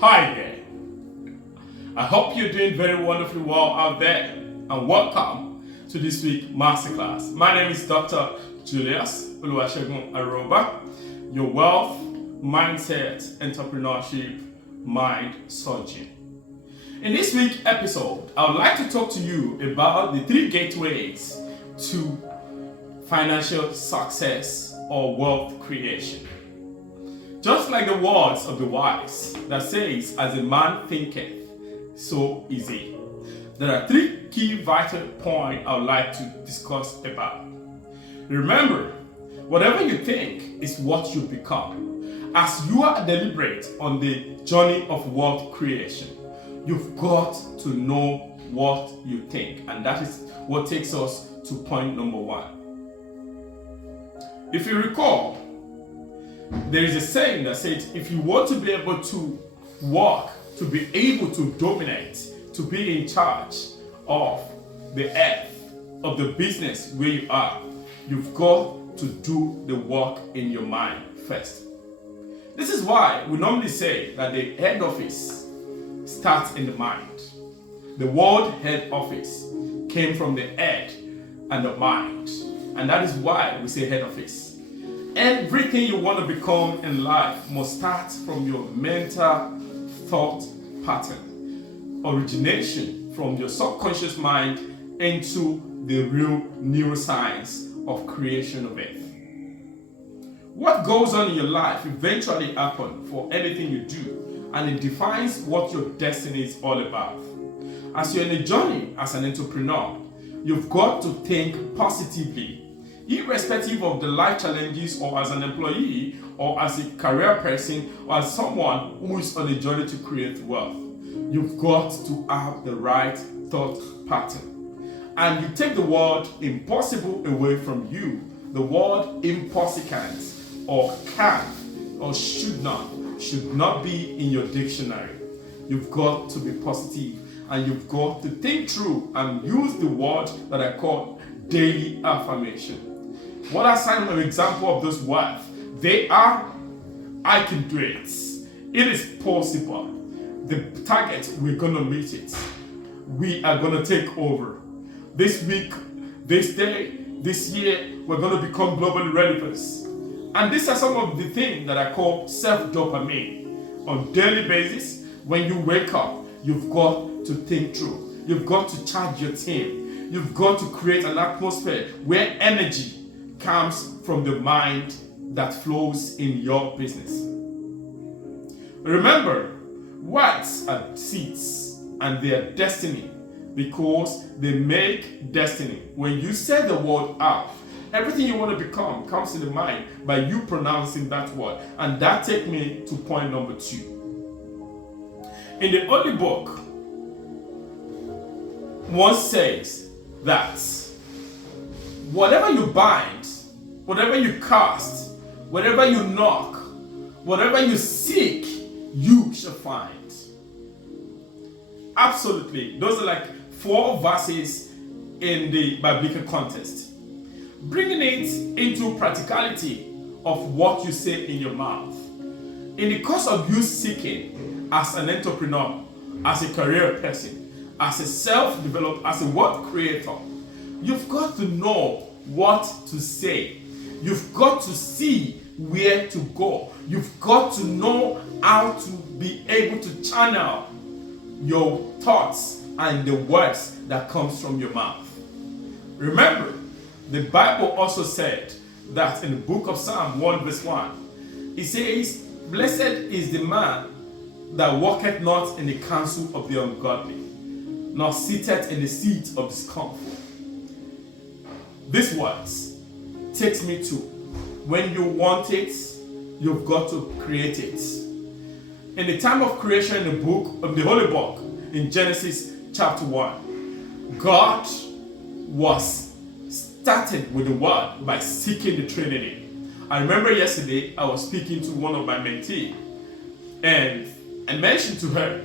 Hi there. I hope you're doing very wonderfully well out there, and welcome to this week's masterclass. My name is Dr. Julius O Aroba, your wealth, mindset, entrepreneurship, mind surgeon. In this week's episode, I would like to talk to you about the 3 gateways to financial success or wealth creation. Just like the words of the wise that says, as a man thinketh, so is he. There are 3 key vital points I would like to discuss about. Remember, whatever you think is what you become. As you are deliberate on the journey of wealth creation, you've got to know what you think. And that is what takes us to point number 1. If you recall, there is a saying that says, if you want to be able to walk, to be able to dominate, to be in charge of the earth, of the business where you are, you've got to do the work in your mind first. This is why we normally say that the head office starts in the mind. The word head office came from the head and the mind. And that is why we say head office. Everything you want to become in life must start from your mental thought pattern. Origination from your subconscious mind into the real neuroscience of creation of it. What goes on in your life eventually happens for anything you do, and it defines what your destiny is all about. As you're in a journey as an entrepreneur, you've got to think positively, irrespective of the life challenges, or as an employee, or as a career person, or as someone who is on a journey to create wealth. You've got to have the right thought pattern. And you take the word impossible away from you. The word impossible or can or should not be in your dictionary. You've got to be positive, and you've got to think through and use the word that I call daily affirmation. What are some example of those words? They are, I can do it. It is possible. The target, we're going to meet it. We are going to take over. This week, this day, this year, we're going to become globally relevant. And these are some of the things that I call self-dopamine. On daily basis, when you wake up, you've got to think through. You've got to charge your team. You've got to create an atmosphere where energy comes from the mind that flows in your business. Remember, words are seeds and they are destiny because they make destiny. When you say the word out, everything you want to become comes in the mind by you pronouncing that word. And that takes me to point number 2. In the Holy Book, one says that whatever you bind, whatever you cast, whatever you knock, whatever you seek, you shall find. Absolutely. Those are like 4 verses in the biblical context. Bringing it into practicality of what you say in your mouth. In the course of you seeking as an entrepreneur, as a career person, as a self-developed, as a wealth creator, you've got to know what to say. You've got to see where to go. You've got to know how to be able to channel your thoughts and the words that comes from your mouth. Remember, the Bible also said that in the book of Psalm 1 verse 1, it says, "Blessed is the man that walketh not in the counsel of the ungodly, nor sitteth in the seat of discomfort." These words takes me to, when you want it, you've got to create it. In the time of creation in the book of the Holy Book, in Genesis chapter 1, God was started with the word by seeking the Trinity. I remember yesterday I was speaking to one of my mentees, and I mentioned to her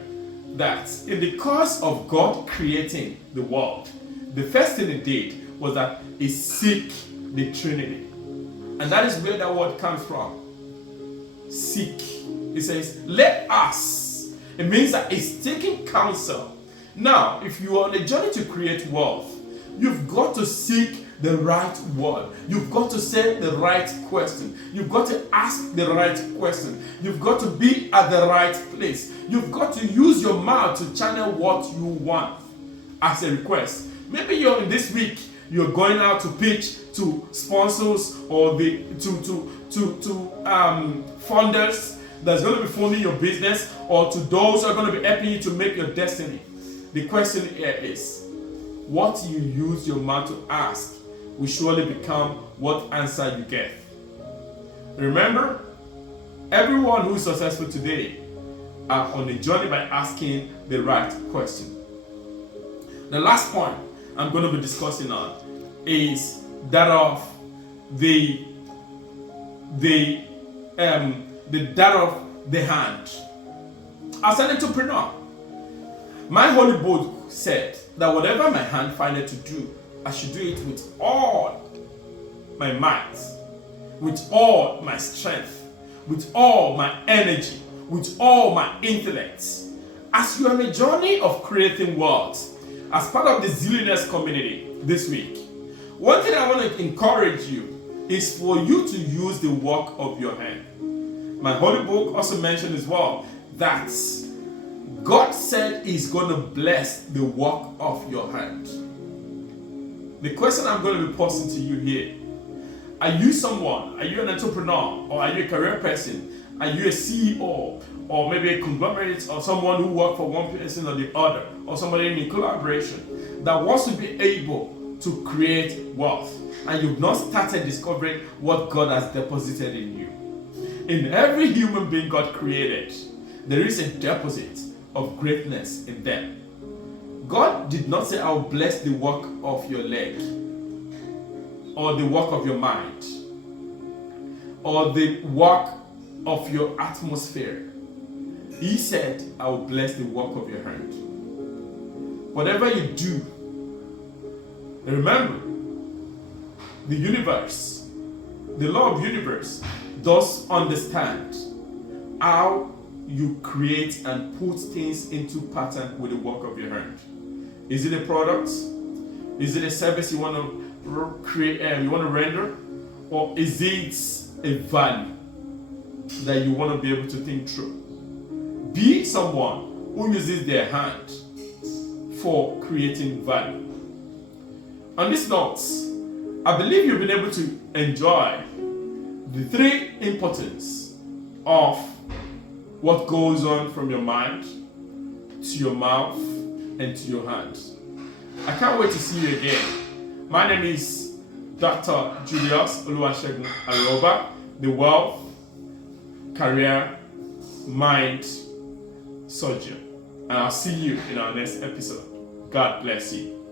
that in the course of God creating the world, the first thing he did was that he seek the Trinity. And that is where that word comes from. Seek. It says, let us It means that it's taking counsel. Now, if you are on a journey to create wealth, you've got to seek the right word. You've got to say the right question. You've got to ask the right question. You've got to be at the right place. You've got to use your mouth to channel what you want as a request. Maybe you're in this week, you're going out to pitch to sponsors or funders that's going to be funding your business, or to those who are going to be helping you to make your destiny. The question here is, what you use your mouth to ask will surely become what answer you get. Remember, everyone who is successful today are on a journey by asking the right question. The last point I'm going to be discussing on is that of the that of the hand. As an entrepreneur, my holy book said that whatever my hand findeth to do, I should do it with all my might, with all my strength, with all my energy, with all my intellect. As you are on a journey of creating wealth, as part of the Zillionaires community this week, one thing I want to encourage you is for you to use the work of your hand. My holy book also mentioned as well that God said He's going to bless the work of your hand. The question I'm going to be posing to you here: are you someone? Are you an entrepreneur, or are you a career person? Are you a CEO, or maybe a conglomerate, or someone who works for one person or the other, or somebody in a collaboration that wants to be able to create wealth, and you've not started discovering what God has deposited in you? In every human being God created, there is a deposit of greatness in them. God did not say, "I'll bless the work of your leg," or the work of your mind, or the work of your atmosphere. He said, "I will bless the work of your hand." Whatever you do, remember, the universe, the law of universe, does understand how you create and put things into pattern with the work of your hand. Is it a product? Is it a service you want to create, you want to render? Or is it a value that you want to be able to think through? Be someone who uses their hand for creating value. On this note, I believe you've been able to enjoy the three importance of what goes on from your mind to your mouth and to your hands. I can't wait to see you again. My name is Dr. Julius O Aroba, the Wealth, Career, Mind Surgeon. And I'll see you in our next episode. God bless you.